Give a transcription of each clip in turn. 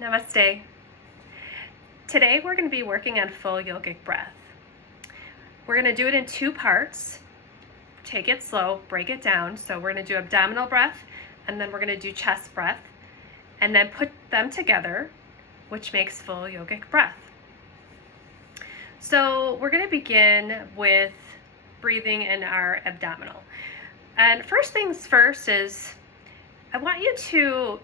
Namaste. Today we're going to be working on full yogic breath. We're going to do it in two parts. Take it slow, break it down. So we're going to do abdominal breath, and then we're going to do chest breath, and then put them together, which makes full yogic breath. So we're going to begin with breathing in our abdominal. And first things first is I want you to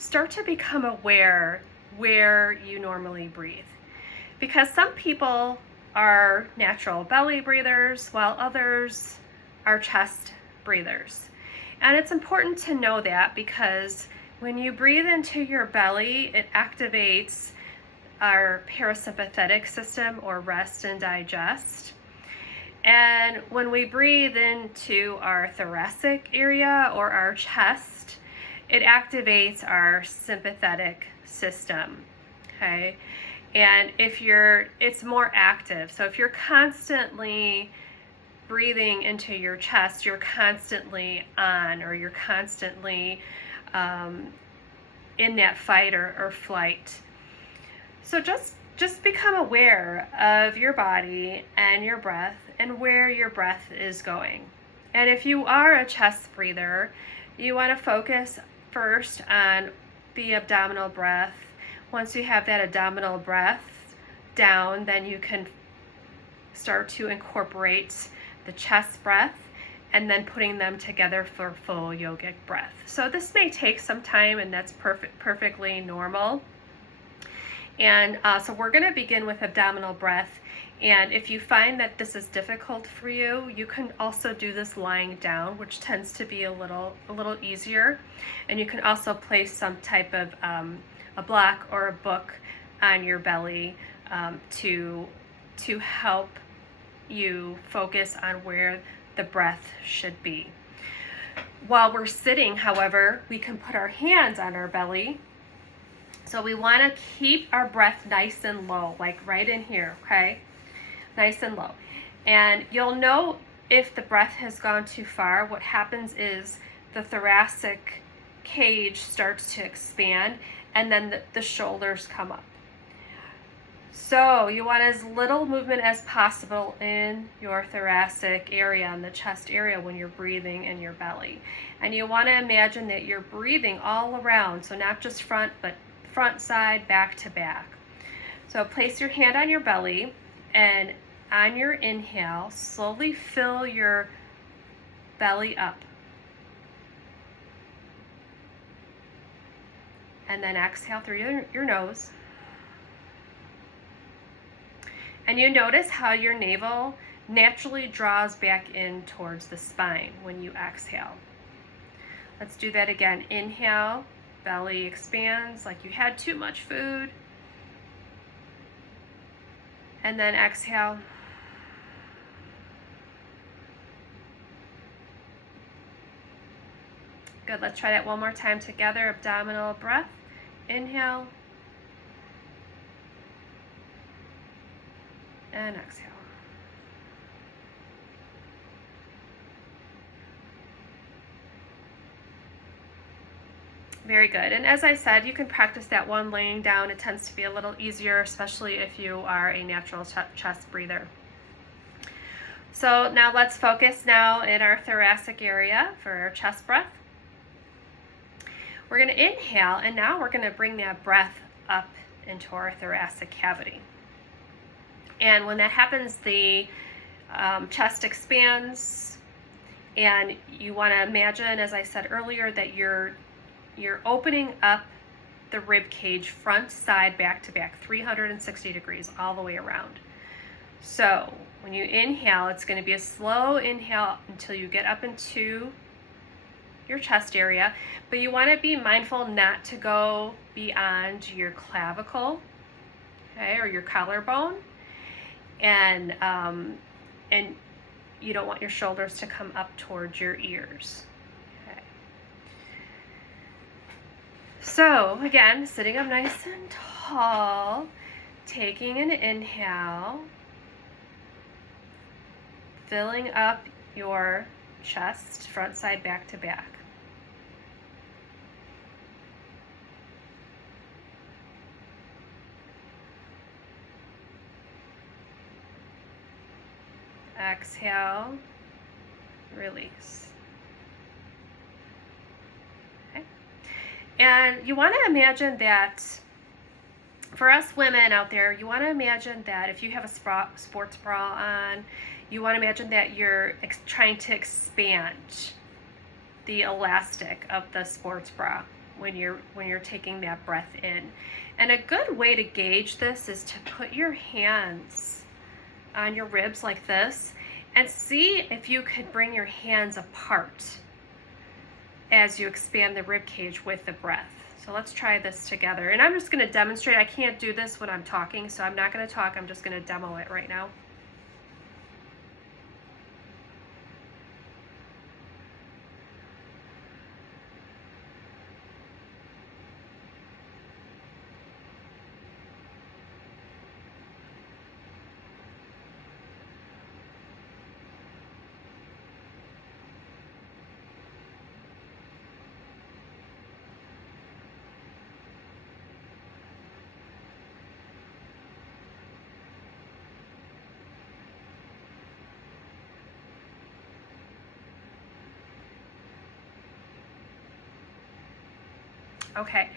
start to become aware where you normally breathe. Because some people are natural belly breathers while others are chest breathers. And it's important to know that because when you breathe into your belly, it activates our parasympathetic system, or rest and digest. And when we breathe into our thoracic area or our chest, it activates our sympathetic system, okay? And it's more active. So if you're constantly breathing into your chest, you're constantly on, or you're constantly in that fight or flight. So just become aware of your body and your breath and where your breath is going. And if you are a chest breather, you want to focus first on the abdominal breath. Once you have that abdominal breath down, then you can start to incorporate the chest breath and then putting them together for full yogic breath. So this may take some time, and that's perfectly normal. And so we're going to begin with abdominal breath. And if you find that this is difficult for you, you can also do this lying down, which tends to be a little easier. And you can also place some type of a block or a book on your belly to help you focus on where the breath should be. While we're sitting, however, we can put our hands on our belly. So we want to keep our breath nice and low, like right in here, okay? Nice and low. And you'll know if the breath has gone too far. What happens is the thoracic cage starts to expand, and then the shoulders come up. So you want as little movement as possible in your thoracic area, in the chest area, when you're breathing in your belly. And you want to imagine that you're breathing all around, so not just front, but front, side, back to back. So place your hand on your belly, and on your inhale, slowly fill your belly up. And then exhale through your nose. And you notice how your navel naturally draws back in towards the spine when you exhale. Let's do that again. Inhale, belly expands like you had too much food. And then exhale. Good, let's try that one more time together. Abdominal breath. Inhale. And exhale. Very good. And as I said, you can practice that one laying down. It tends to be a little easier, especially if you are a natural chest breather. So now let's focus now in our thoracic area for our chest breath. We're going to inhale, and now we're going to bring that breath up into our thoracic cavity. And when that happens, the chest expands, and you want to imagine, as I said earlier, that you're opening up the rib cage front, side, back to back, 360 degrees all the way around. So when you inhale, it's going to be a slow inhale until you get up into your chest area, but you want to be mindful not to go beyond your clavicle, okay, or your collarbone, and you don't want your shoulders to come up towards your ears. Okay. So again, sitting up nice and tall, taking an inhale, filling up your chest, front, side, back to back. Exhale, release. Okay. And you want to imagine that, for us women out there, you want to imagine that if you have a sports bra on, you want to imagine that you're trying to expand the elastic of the sports bra when you're taking that breath in. And a good way to gauge this is to put your hands on your ribs like this and see if you could bring your hands apart as you expand the rib cage with the breath. So let's try this together. And I'm just going to demonstrate. I can't do this when I'm talking, so I'm not going to talk. I'm just going to demo it right now. Okay,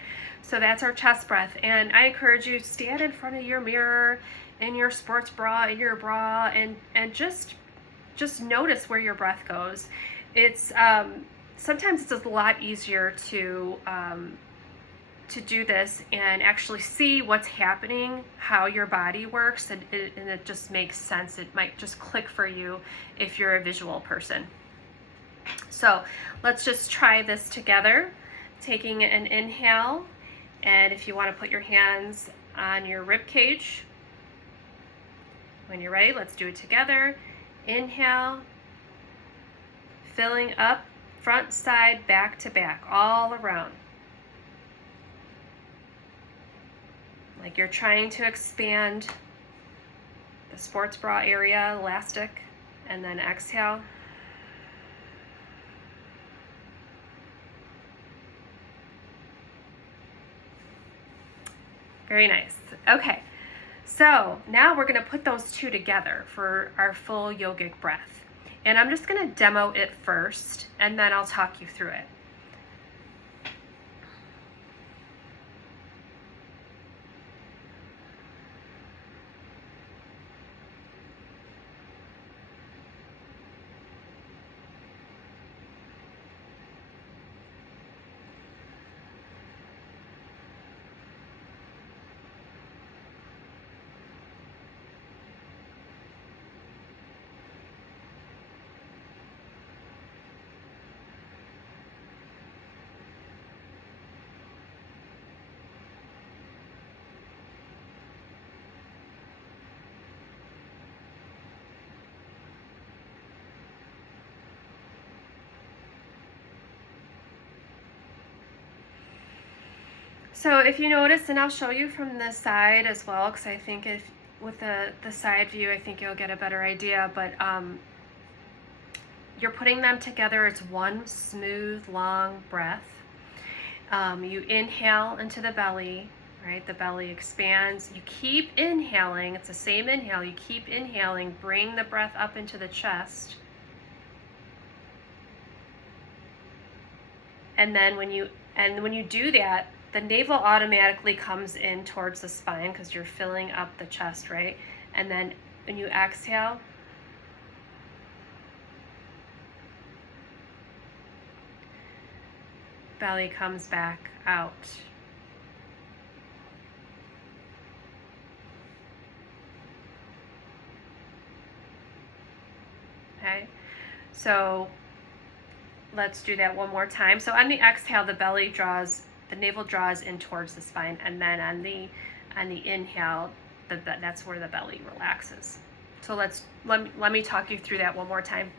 so that's our chest breath, and I encourage you, stand in front of your mirror in your sports bra, in your bra, and just notice where your breath goes. It's sometimes it's a lot easier to do this and actually see what's happening, how your body works, and it just makes sense. It might just click for you if you're a visual person. So let's just try this together. Taking an inhale, and if you want to put your hands on your rib cage, when you're ready, let's do it together. Inhale, filling up front, side, back to back, all around. Like you're trying to expand the sports bra area, elastic, and then exhale. Very nice. Okay, so now we're going to put those two together for our full yogic breath. And I'm just going to demo it first, and then I'll talk you through it. So if you notice, and I'll show you from the side as well, because I think if with the side view, I think you'll get a better idea, but you're putting them together. It's one smooth, long breath. You inhale into the belly, right? The belly expands. You keep inhaling. It's the same inhale. You keep inhaling. Bring the breath up into the chest. And then when you do that, the navel automatically comes in towards the spine because you're filling up the chest, right? And then when you exhale, belly comes back out. Okay, so let's do that one more time. So on the exhale, the navel draws in towards the spine, and then on the inhale, that's where the belly relaxes. So let me talk you through that one more time.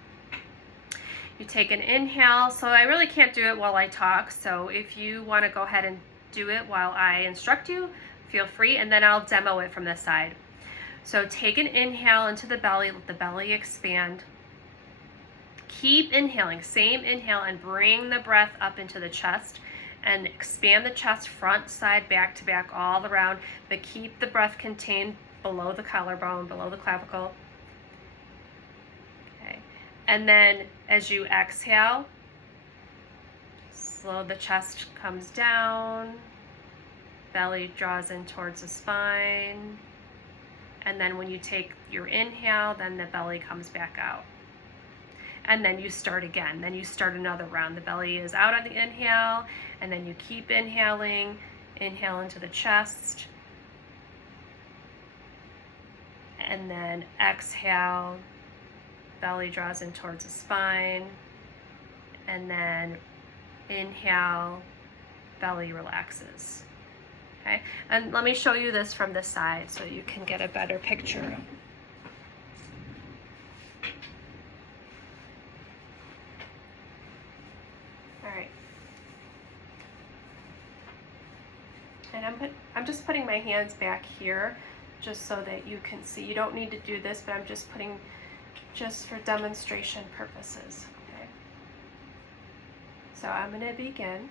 You take an inhale. So I really can't do it while I talk. So if you want to go ahead and do it while I instruct you, feel free, and then I'll demo it from this side. So take an inhale into the belly, let the belly expand. Keep inhaling, same inhale, and bring the breath up into the chest and expand the chest front, side, back to back, all around, but keep the breath contained below the collarbone, below the clavicle. And then as you exhale, slow the chest comes down, belly draws in towards the spine. And then when you take your inhale, then the belly comes back out. And then you start again. Then you start another round. The belly is out on the inhale, and then you keep inhaling. Inhale into the chest. And then exhale, belly draws in towards the spine. And then inhale, belly relaxes. Okay, and let me show you this from the side so you can get a better picture. All right. And I'm just putting my hands back here just so that you can see. You don't need to do this, but I'm just putting just for demonstration purposes. Okay. So I'm going to begin.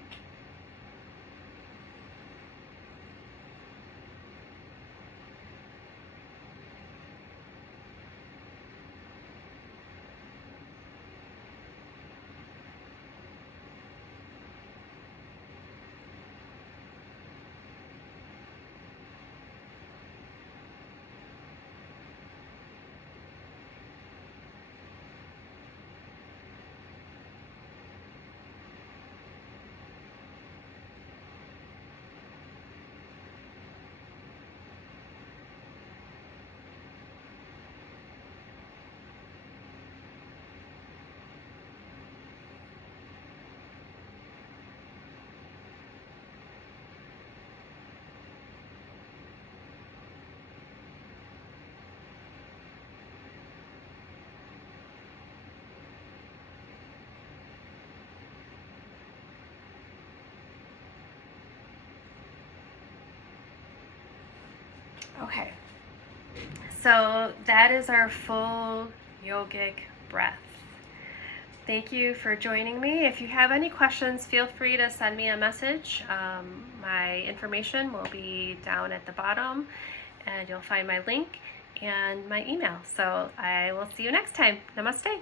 Okay, so that is our full yogic breath. Thank you for joining me. If you have any questions, feel free to send me a message. My information will be down at the bottom, and you'll find my link and my email. So I will see you next time. Namaste.